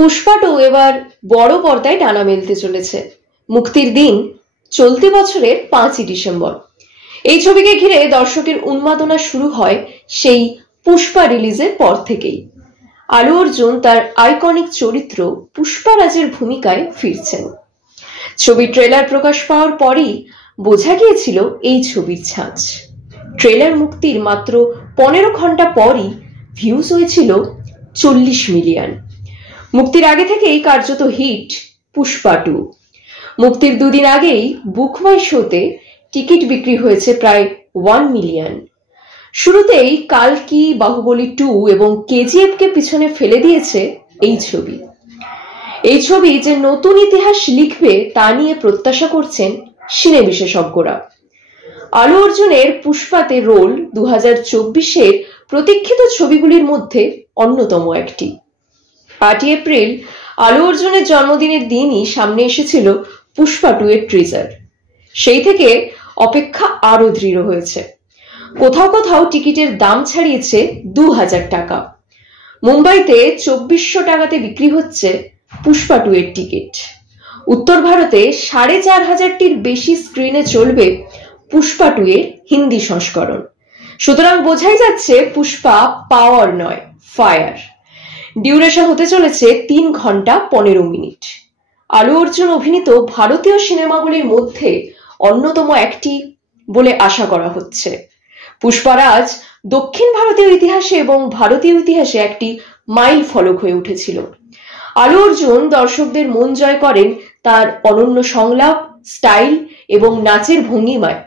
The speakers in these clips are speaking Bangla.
পুষ্পা 2 এবার বড় পর্দায় টানা মেলতে চলেছে। মুক্তির দিন চলতি বছরের 5ই ডিসেম্বর। এই ছবিকে ঘিরে দর্শকের উন্মাদনা শুরু হয় সেই পুষ্পা রিলিজের পর থেকেই। আলু অর্জুন তার আইকনিক চরিত্র পুষ্পারাজের ভূমিকায় ফিরছেন। ছবির ট্রেলার প্রকাশ পাওয়ার পরই বোঝা গিয়েছিল এই ছবির ছাঁচ। ট্রেলার মুক্তির মাত্র 15 ঘন্টা পরই ভিউজ হয়েছিল 40 মিলিয়ন। মুক্তির আগে থেকেই কার্যত হিট পুষ্পা 2। মুক্তির দুদিন আগেই বুক মাই শোতে টিকিট বিক্রি হয়েছে প্রায় 1 মিলিয়ন। শুরুতেই কালকি, বাহুবলী 2 এবং কেজিএফ কে পিছনে ফেলে দিয়েছে এই ছবি। এই ছবি যে নতুন ইতিহাস লিখবে তা নিয়ে প্রত্যাশা করছেন সিনে বিশেষজ্ঞরা। আলু অর্জুনের পুষ্পাতে রোল 2024-এর প্রতীক্ষিত ছবিগুলির মধ্যে অন্যতম একটি। 8 এপ্রিল আলু অর্জুনের জন্মদিনের দিনই সামনে এসেছিল পুষ্পা 2 এর ট্রিজার। সেই থেকে অপেক্ষা আরো দৃঢ় হয়েছে। কোথাও কোথাও টিকিটের দাম ছাড়িয়েছে 2000 টাকা। মুম্বাইতে 2400 টাকাতে বিক্রি হচ্ছে পুষ্পা 2 এর টিকিট। উত্তর ভারতে 4500টির বেশি স্ক্রিনে চলবে পুষ্পা 2 এর হিন্দি সংস্করণ। সুতরাং বোঝাই যাচ্ছে পুষ্পা পাওয়ার নয়, ফায়ার। ডিউরেশন হতে চলেছে 3 ঘন্টা 15 মিনিট। আলু অর্জুন অভিনীত ভারতীয় সিনেমাগুলির মধ্যে অন্যতম একটি বলে আশা করা হচ্ছে। পুষ্পারাজ দক্ষিণ ভারতীয় ইতিহাসে এবং ভারতীয় ইতিহাসে একটি মাইল ফলক হয়ে উঠেছিল। আলু অর্জুন দর্শকদের মন জয় করেন তার অনন্য সংলাপ, স্টাইল এবং নাচের ভঙ্গিমায়।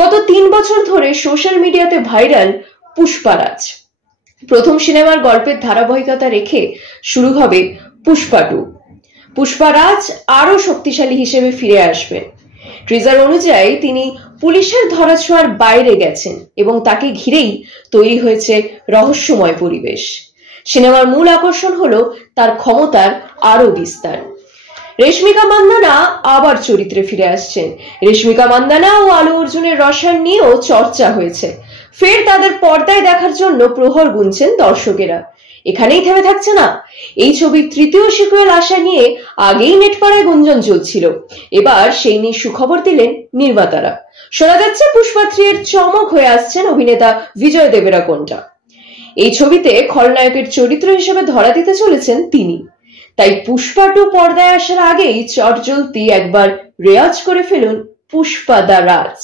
গত 3 বছর ধরে সোশ্যাল মিডিয়াতে ভাইরাল পুষ্পারাজ। প্রথম সিনেমার গল্পের ধারাবাহিকতা রেখে শুরু হবে পুষ্পা 2। পুষ্পারাজ আরো শক্তিশালী হিসেবে ফিরে আসবেন। ট্রিজার অনুযায়ী তিনি পুলিশের ধরাছোঁয়ার বাইরে গেছেন এবং তাকে ঘিরেই তৈরি হয়েছে রহস্যময় পরিবেশ। সিনেমার মূল আকর্ষণ হলো তার ক্ষমতার আরো বিস্তার। রেশমিকা মান্দানা আবার চরিত্রে ফিরে আসছেন। রেশমিকা মান্দানা ও আলু অর্জুনের রসায়ন নিয়েও চর্চা হয়েছে। ফের তাদের পর্দায় দেখার জন্য প্রহর গুনছেন দর্শকেরা। এখানেই থেমে থাকছে না। এই ছবির 3য় সিকুয়েল আসা নিয়ে আগেই নেটপাড়ায় গুঞ্জন চলছিল। এবার সেই নিয়ে সুখবর দিলেন নির্মাতারা। শোনা যাচ্ছে পুষ্পা 3 এর চমক হয়ে আসছেন অভিনেতা বিজয় দেবরাকোন্ডা। এই ছবিতে খলনায়কের চরিত্র হিসেবে ধরা দিতে চলেছেন তিনি। তাই পুষ্পা 2 পর্দায় আসার আগেই চটজলদি একবার রেওয়াজ করে ফেলুন পুষ্পা দা রাজ।